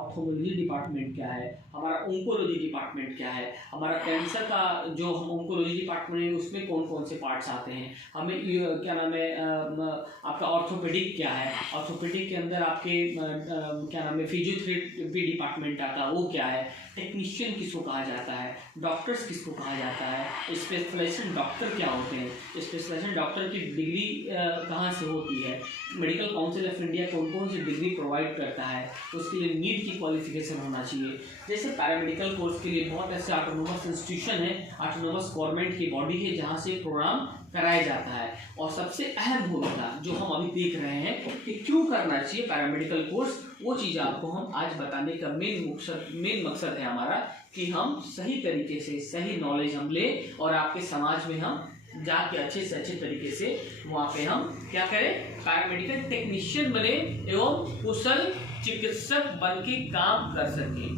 Ophthalmology department क्या है, हमारा ऑन्कोलॉजी डिपार्टमेंट क्या है, हमारा कैंसर का जो हम ऑन्कोलॉजी डिपार्टमेंट है उसमें कौन कौन से पार्ट्स आते हैं, हमें क्या नाम है आपका ऑर्थोपेडिक क्या है, ऑर्थोपेडिक के अंदर आपके क्या नाम है फिजियोथेरेपी डिपार्टमेंट आता है वो क्या है, टेक्नीशियन किसको कहा जाता है, डॉक्टर्स किसको कहा जाता है, स्पेशलाइजेशन डॉक्टर क्या होते हैं, स्पेशलाइजेशन डॉक्टर की डिग्री कहाँ से होती है, मेडिकल काउंसिल ऑफ इंडिया कौन कौन सी डिग्री प्रोवाइड करता है, उसके लिए नीट की क्वालिफिकेशन होना चाहिए। जैसे पैरामेडिकल कोर्स के लिए बहुत ऐसे ऑटोनोमस इंस्टीट्यूशन है, ऑटोनोमस गवर्नमेंट की बॉडी है जहाँ से प्रोग्राम कराया जाता है। और सबसे अहम भूमिका जो हम अभी देख रहे हैं कि क्यों करना चाहिए पैरामेडिकल कोर्स, वो चीज़ आपको हम आज बताने का मेन मकसद है हमारा कि हम सही तरीके से सही नॉलेज हम ले और आपके समाज में हम जाके अच्छे से अच्छे तरीके से वहाँ पे हम क्या करें, पैरामेडिकल टेक्नीशियन बने एवं कुशल चिकित्सक बन के काम कर सके,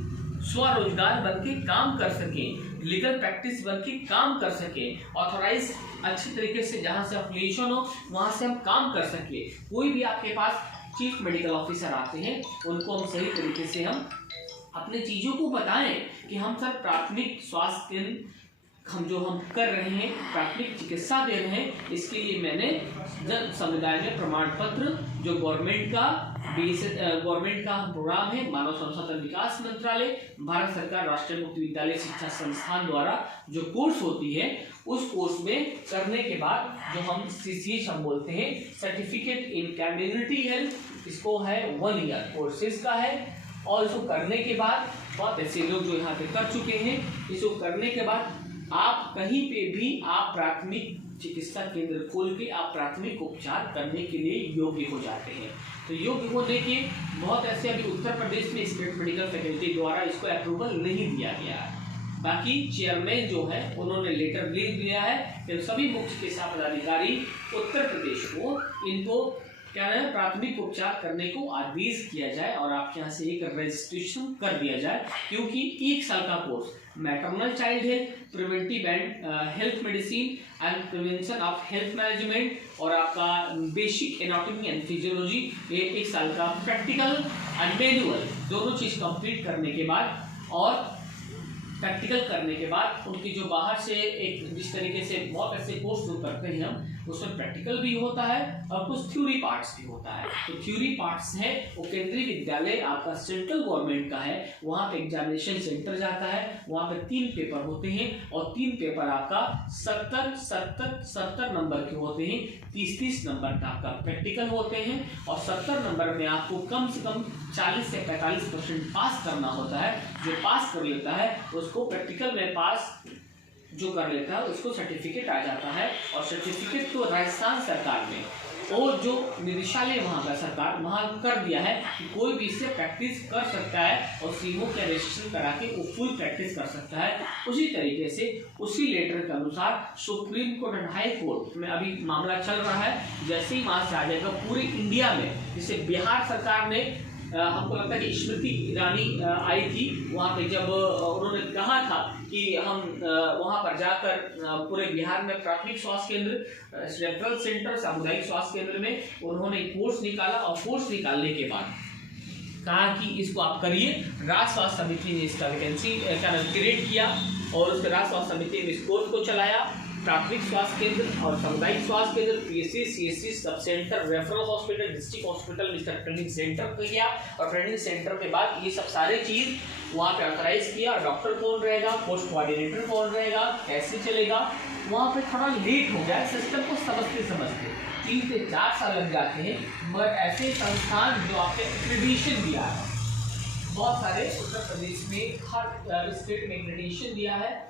स्वरोजगार बन के काम कर सके, लीगल प्रैक्टिस बन के काम कर सके, ऑथोराइज अच्छे तरीके से जहाँ से अफिलिएशन हो वहाँ से हम काम कर सके। कोई भी आपके पास चीफ मेडिकल ऑफिसर आते हैं उनको हम सही तरीके से हम अपने चीज़ों को बताएं कि हम सर प्राथमिक स्वास्थ्य केंद्र हम कर रहे हैं, प्राथमिक चिकित्सा दे रहे हैं, इसके लिए मैंने जन समुदाय में प्रमाण पत्र जो गवर्नमेंट का प्रोग्राम है, मानव संसाधन विकास मंत्रालय, भारत सरकार राष्ट्रीय मुक्त विद्यालय शिक्षा संस्थान द्वारा जो कोर्स होती है उस कोर्स में करने के बाद जो हम CCH हम बोलते हैं, सर्टिफिकेट इन कम्युनिटी हेल्थ, इसको है 1 ईयर कोर्सेज का है। और इसको करने के बाद बहुत ऐसे लोग जो यहाँ पे कर चुके हैं, इसको करने के बाद आप कहीं पे भी आप प्राथमिक चिकित्सा केंद्र खोल के आप प्राथमिक उपचार करने के लिए योग्य हो जाते हैं। तो योग्य होने के बहुत ऐसे अभी उत्तर प्रदेश में स्टेट मेडिकल फैकल्टी द्वारा इसको अप्रूवल नहीं दिया गया है, बाकी चेयरमैन जो है उन्होंने लेटर लिख दिया है कि सभी मुख्य चिकित्सा पदाधिकारी उत्तर प्रदेश को इनको क्या है प्राथमिक उपचार करने को आदेश किया जाए और आपके यहाँ से एक रजिस्ट्रेशन कर दिया जाए, क्योंकि 1 साल का course maternal child health, preventive and health medicine and prevention of health management और आपका बेसिक एनाटॉमी एंड फिजियोलॉजी, ये 1 साल का प्रैक्टिकल एंड मैनुअल दोनों चीज कंप्लीट करने के बाद और प्रैक्टिकल करने के बाद उनकी जो बाहर से एक जिस तरीके से बहुत ऐसे कोर्स जो करते हैं हम उसमें प्रैक्टिकल भी होता है और कुछ थ्योरी पार्ट्स भी होता है। तो थ्योरी पार्ट्स है वो केंद्रीय विद्यालय आपका सेंट्रल गवर्नमेंट का है, वहाँ पे एग्जामिनेशन सेंटर जाता है, वहाँ पे 3 पेपर होते हैं और 3 पेपर आपका 70 नंबर के होते हैं, 30 नंबर का आपका प्रैक्टिकल होते हैं और 70 नंबर में आपको कम से कम 40 से 45% पास करना होता है। जो पास कर लेता है उसको प्रैक्टिकल में पास जो कर लेता है उसको सर्टिफिकेट आ जाता है और सर्टिफिकेट तो राजस्थान सरकार में और जो निदेशालय वहाँ का सरकार वहाँ कर दिया है कि कोई भी इससे प्रैक्टिस कर सकता है और सीमो का रजिस्ट्रेशन करा के वो फुल प्रैक्टिस कर सकता है। उसी तरीके से उसी लेटर के अनुसार supreme court and high court में अभी मामला चल रहा है, जैसे ही वहाँ से आ जाएगा पूरे इंडिया में, जैसे बिहार सरकार ने हमको लगता है कि स्मृति ईरानी आई थी वहाँ पे, जब उन्होंने कहा था कि हम वहाँ पर जाकर पूरे बिहार में प्राथमिक स्वास्थ्य केंद्र, रेफरल सेंटर, सामुदायिक स्वास्थ्य केंद्र में उन्होंने कोर्स निकाला और कोर्स निकालने के बाद कहा कि इसको आप करिए। राज्य स्वास्थ्य समिति ने इसका वैकेंसी क्रिएट किया और उसके राज्य स्वास्थ्य समिति ने इस कोर्स को चलाया। प्राथमिक स्वास्थ्य केंद्र और सामुदायिक स्वास्थ्य केंद्र, PSC, CSC, sub centre, referral hospital, district hospital, इसका ट्रेनिंग सेंटर किया और ट्रेनिंग सेंटर के बाद ये सब सारे चीज वहाँ पे ऑथराइज किया। डॉक्टर कौन रहेगा, पोस्ट कोऑर्डिनेटर कौन रहेगा, कैसे चलेगा, वहाँ पे थोड़ा लेट हो गया सिस्टम को समझते 3 से 4 साल लग जाते हैं। मगर ऐसे संस्थान जो आपके एक्रेडिटेशन दिया है, बहुत सारे उत्तर प्रदेश में हर स्टेट में एक्रेडिटेशन दिया है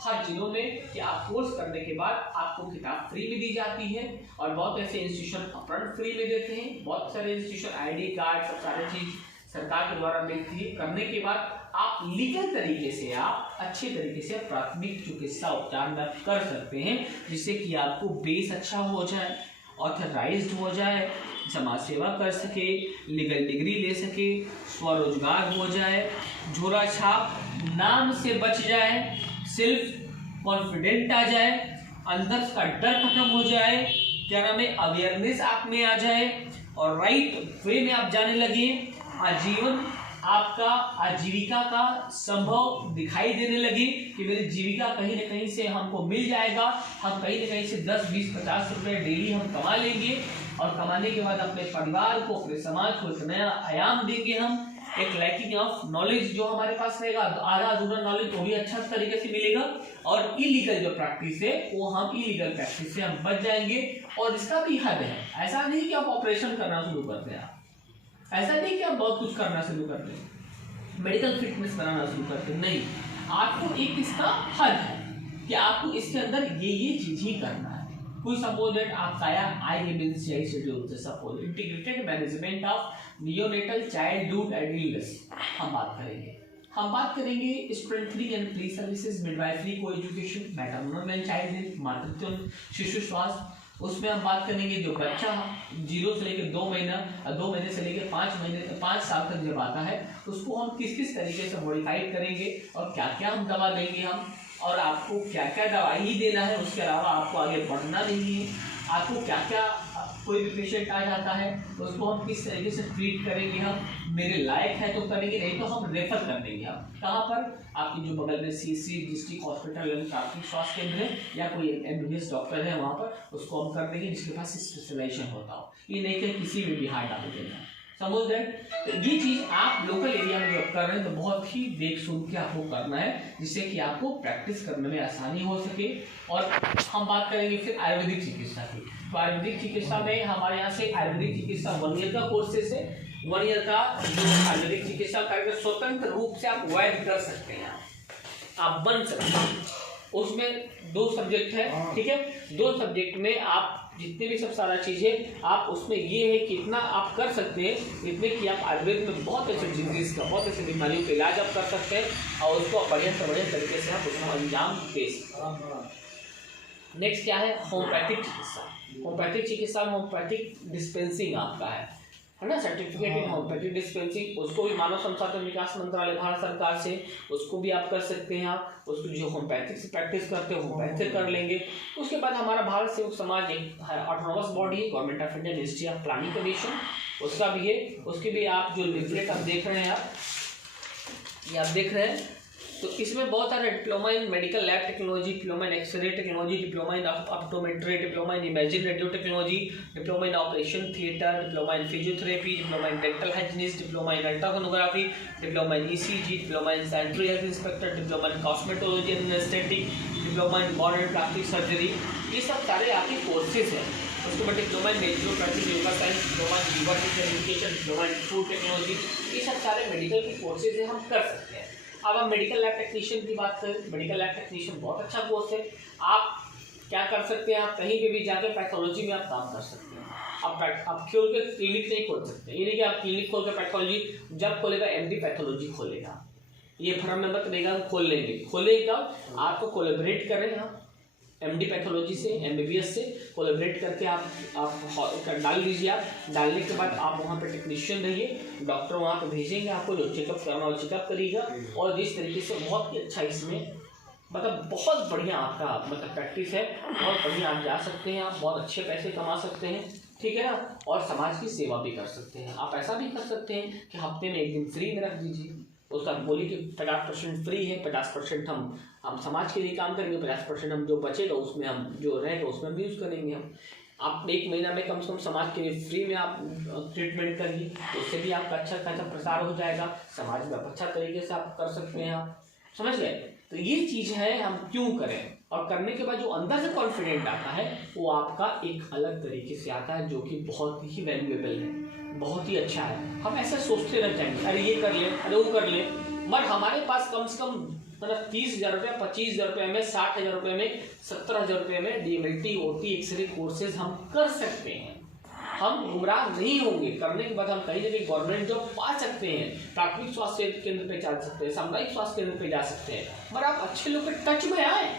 हर जिलों में कि आप कोर्स करने के बाद आपको किताब फ्री में दी जाती है और बहुत ऐसे इंस्टीट्यूशन अपफ्रंट फ्री में देते हैं। बहुत सारे इंस्टीट्यूशन ID कार्ड सब सारे चीज सरकार के द्वारा देती है। करने के बाद आप लीगल तरीके से आप अच्छे तरीके से प्राथमिक चिकित्सा उपचार कर सकते हैं, जिससे कि आपको बेस अच्छा हो जाए, ऑथराइज्ड हो जाए, समाज सेवा कर सके, लीगल डिग्री ले सके, स्वरोजगार हो जाए, झोला छाप नाम से बच जाए, सेल्फ कॉन्फिडेंट आ जाए, अंदर का डर खत्म हो जाए, क्या नाम है अवेयरनेस आप में आ जाए और राइट वे में आप जाने लगे, आजीवन आपका आजीविका का संभव दिखाई देने लगे कि मेरी जीविका कहीं ना कहीं से हमको मिल जाएगा, हम कहीं ना कहीं से 10, 20, 50 रुपए डेली हम कमा लेंगे और कमाने के बाद अपने परिवार को, अपने समाज को एक नया आयाम देंगे। हम एक लैकिंग ऑफ नॉलेज जो हमारे पास रहेगा, आधा अधूरा नॉलेज वो भी अच्छा तरीके से मिलेगा और इलीगल जो प्रैक्टिस है वो हम इलीगल प्रैक्टिस से हम बच जाएंगे। और इसका भी हद है, ऐसा नहीं कि आप ऑपरेशन करना शुरू करते हैं, ऐसा नहीं कि आप बहुत कुछ करना शुरू करते हैं, मेडिकल फिटनेस बनाना शुरू करते हैं, नहीं, आपको एक इसका हद है कि आपको इसके अंदर ये चीज ही करना है। कोई सपोज दैट आपका IMNCI शेड्यूल से suppose integrated management of neonatal childhood and illness हम बात करेंगे strengthening and pre services, midwifery, को education, maternal and child health, मातृत्व शिशु स्वास्थ्य, उसमें हम बात करेंगे जो बच्चा 0 से लेकर 2 महीने से लेकर 5 साल तक जब आता है उसको हम किस किस तरीके से मॉडिफाइड करेंगे और क्या क्या हम दवा देंगे हम, और आपको क्या क्या दवाई ही देना है, उसके अलावा आपको आगे बढ़ना नहीं है, आपको क्या क्या, कोई भी पेशेंट आ जाता है तो उसको हम किस तरीके से ट्रीट करेंगे, हम मेरे लायक है तो करेंगे, नहीं तो हम रेफर कर देंगे। हम कहाँ पर, आपकी जो बगल में CC डिस्ट्रिक्ट हॉस्पिटल यानी प्राथमिक स्वास्थ्य केंद्र है या कोई MBBS डॉक्टर है वहाँ पर उसको हम कर देंगे जिसके पास स्पेशलाइजेशन होता हो। ये नहीं कि किसी में भी हाथ डाल देना, समझ रहे। तो ये चीज आप लोकल एरिया में जब कर रहे हैं तो बहुत ही देख सुन के आपको करना है जिससे कि आपको प्रैक्टिस करने में आसानी हो सके। और हम बात करेंगे फिर आयुर्वेदिक चिकित्सा की। तो आयुर्वेदिक चिकित्सा में हमारे यहाँ से आयुर्वेदिक चिकित्सा 1 ईयर का कोर्सेस है। 1 ईयर का जो आयुर्वेदिक चिकित्सा करके स्वतंत्र रूप से आप वैध कर सकते हैं, आप बन सकते हैं। उसमें 2 सब्जेक्ट है, ठीक है, 2 सब्जेक्ट में आप जितने भी सब सारा चीजें आप उसमें ये है कि इतना आप कर सकते हैं, इतने कि आप आयुर्वेद में बहुत ऐसे डिजीज का, बहुत ऐसे बीमारियों का इलाज आप कर सकते हैं और उसको बढ़िया से बढ़िया तरीके से आप उसको अंजाम दे सकते हैं। नेक्स्ट क्या है, होम्योपैथिक चिकित्सा। होम्योपैथिक चिकित्सा में होम्योपैथिक डिस्पेंसिंग आपका है ना, सर्टिफिकेट इन होम्योपैथिक डिस्पेंसिंग, उसको भी मानव संसाधन विकास मंत्रालय भारत सरकार से उसको भी आप कर सकते हैं। आप उसको जो होम्योपैथिक से प्रैक्टिस करते हो होम्योपैथिक कर लेंगे। उसके बाद हमारा भारत सेवक समाज एक ऑटोनोमस बॉडी है, government of India ministry of planning commission, उसका भी है। उसके भी आप जो लिफलेट आप देख रहे हैं, आप देख रहे हैं, तो इसमें बहुत सारे diploma in medical lab technology, diploma in X-ray technology, diploma in optometry, diploma in imaging radio technology, diploma in operation theatre, diploma in physiotherapy, diploma in dental hygienist, diploma in ultrasonography, diploma in ECG, diploma in sanitary health inspector, diploma in cosmetology and aesthetic, diploma in body and plastic surgery, ये सब सारे आपके courses हैं। उसके बाद diploma in naturopathy, yoga science, diploma in liver education, diploma in food technology, ये सब सारे मेडिकल के कोर्सेज हैं, हम कर सकते हैं। अब हम मेडिकल लैब टेक्नीशियन की बात करें, मेडिकल लैब टेक्नीशियन बहुत अच्छा कोर्स है। आप क्या कर सकते हैं, आप कहीं पे भी जाके पैथोलॉजी में आप काम कर सकते हैं। आप खोल के क्लिनिक नहीं खोल सकते, ये नहीं कि आप क्लिनिक खोल के पैथोलॉजी, जब खोलेगा MD पैथोलॉजी खोलेगा, ये भ्रम में मत रहेगा हम खोल लेंगे। खोलेगा आपको कोलेबरेट करें, हम MD पैथोलॉजी से, MBBS से कोलेबरेट करके आप डाल दीजिए। आप डालने के बाद आप वहाँ पे टेक्नीशियन रहिए, डॉक्टर वहाँ पे भेजेंगे आपको, जो चेकअप करना हो चेकअप करिएगा। और जिस तरीके से बहुत ही अच्छा इसमें मतलब बहुत बढ़िया आपका मतलब प्रैक्टिस है, बहुत बढ़िया आप जा सकते हैं, आप बहुत अच्छे पैसे कमा सकते हैं, ठीक है ना। और समाज की सेवा भी कर सकते हैं। आप ऐसा भी कर सकते हैं कि हफ्ते में 1 दिन फ्री में रख दीजिए, उसका बोली कि 50% फ्री है, 50% हम समाज के लिए काम करेंगे, 50% हम जो बचेगा उसमें हम जो रहेगा उसमें हम यूज़ करेंगे। हम आप 1 महीना में कम से कम समाज के लिए फ्री में आप ट्रीटमेंट करिए, उससे भी आपका अच्छा खासा प्रसार हो जाएगा, समाज में अच्छा तरीके से आप कर सकते हैं। आप समझ गए। तो ये चीज़ है हम क्यों करें, और करने के बाद जो अंदर से कॉन्फिडेंट आता है वो आपका एक अलग तरीके से आता है, जो कि बहुत ही वैल्यूएबल है, बहुत ही अच्छा है। हम ऐसे सोचते रह जाएंगे, अरे ये कर ले, अरे वो कर ले, मगर हमारे पास कम से कम मतलब 30,000 रुपये, 25,000 रुपये में, 60,000 रुपये में, 70,000 रुपये में DMLT, OT, एक्सरे कोर्सेज हम कर सकते हैं। हम गुमराह नहीं होंगे। करने के बाद हम कहीं ना कहीं गवर्नमेंट जॉब पा सकते हैं, प्राथमिक स्वास्थ्य केंद्र पे जा सकते हैं, सामुदायिक स्वास्थ्य केंद्र पे जा सकते हैं, मगर आप अच्छे लोग के टच में आए।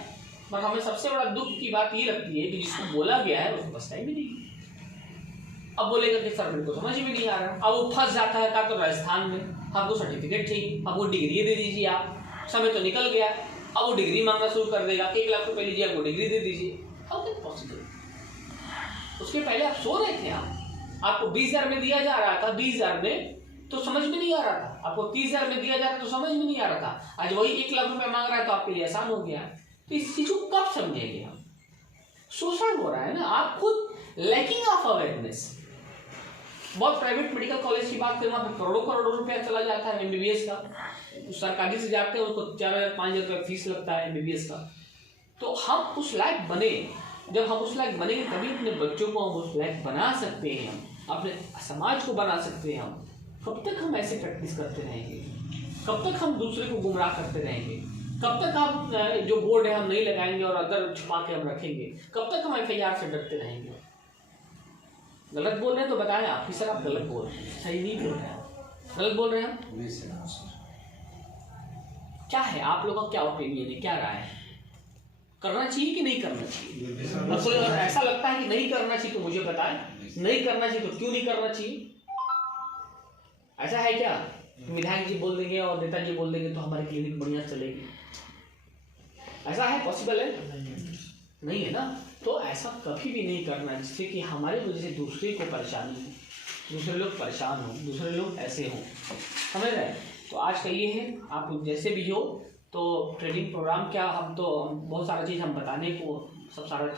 मगर हमें सबसे बड़ा दुख की बात ये लगती है कि जिसको बोला गया है उसको बस टाइम भी नहीं। अब बोलेगा कि सर मेरे को समझ में नहीं आ रहा, अब वो फंस जाता है, का तो राजस्थान में हमको सर्टिफिकेट चाहिए, अब वो डिग्री दे दीजिए, आप समय तो निकल गया, अब वो डिग्री मांगना शुरू कर देगा, 1 लाख रुपए लीजिए, आपको डिग्री दे दीजिए। How can possible? उसके पहले आप सो रहे थे, आपको 20,000 में दिया जा रहा था, 20,000 में तो समझ में नहीं आ रहा था, आपको 30,000 में दिया जा रहा है तो समझ में नहीं आ रहा था, आज वही 1 लाख रुपए मांग रहा है तो आपके लिए आसान हो गया। तो इस चीज को कब समझेंगे हम? शोषण हो रहा है ना, आप खुद लैकिंग ऑफ अवेयरनेस। बहुत प्राइवेट मेडिकल कॉलेज की बात करें, वहाँ पे करोड़ों करोड़ों रुपया चला जाता है एमबीबीएस का, सरकारी से जाते हैं उसको 4,000-5,000 रुपये फीस लगता है एमबीबीएस का। तो हम उस लायक बने, जब हम उस लायक बनेंगे तभी अपने बच्चों को हम उस लायक बना सकते हैं, हम अपने समाज को बना सकते हैं। हम कब तक हम ऐसे प्रैक्टिस करते रहेंगे? कब तक हम दूसरे को गुमराह करते रहेंगे? कब तक हम जो बोर्ड है हम नहीं लगाएंगे और अंदर छुपा के हम रखेंगे? कब तक हम FIR से डरते रहेंगे? गलत बोल रहे हैं तो बताएं आप कि सर आप गलत बोल रहे हैं, सही नहीं बोल रहे हैं, गलत बोल रहे हैं हम। क्या है आप लोगों का, क्या ओपिनियन है, क्या राय है? करना चाहिए कि नहीं करना चाहिए? कोई ऐसा लगता है कि नहीं करना चाहिए तो मुझे बताएं, नहीं करना चाहिए तो क्यों नहीं करना चाहिए? ऐसा है क्या विधायक जी बोल देंगे और नेताजी बोल देंगे तो हमारी क्लिनिक बढ़िया चलेगी? ऐसा है, पॉसिबल है? नहीं है ना। तो ऐसा कभी भी नहीं करना जिससे कि हमारे वजह से दूसरे को परेशानी हो, दूसरे लोग परेशान हो, दूसरे लोग ऐसे हों, समझ रहे हैं? तो आज का ये है, आप लोग जैसे भी हो तो ट्रेनिंग प्रोग्राम क्या, हम तो बहुत सारा चीज़ हम बताने को सब सारा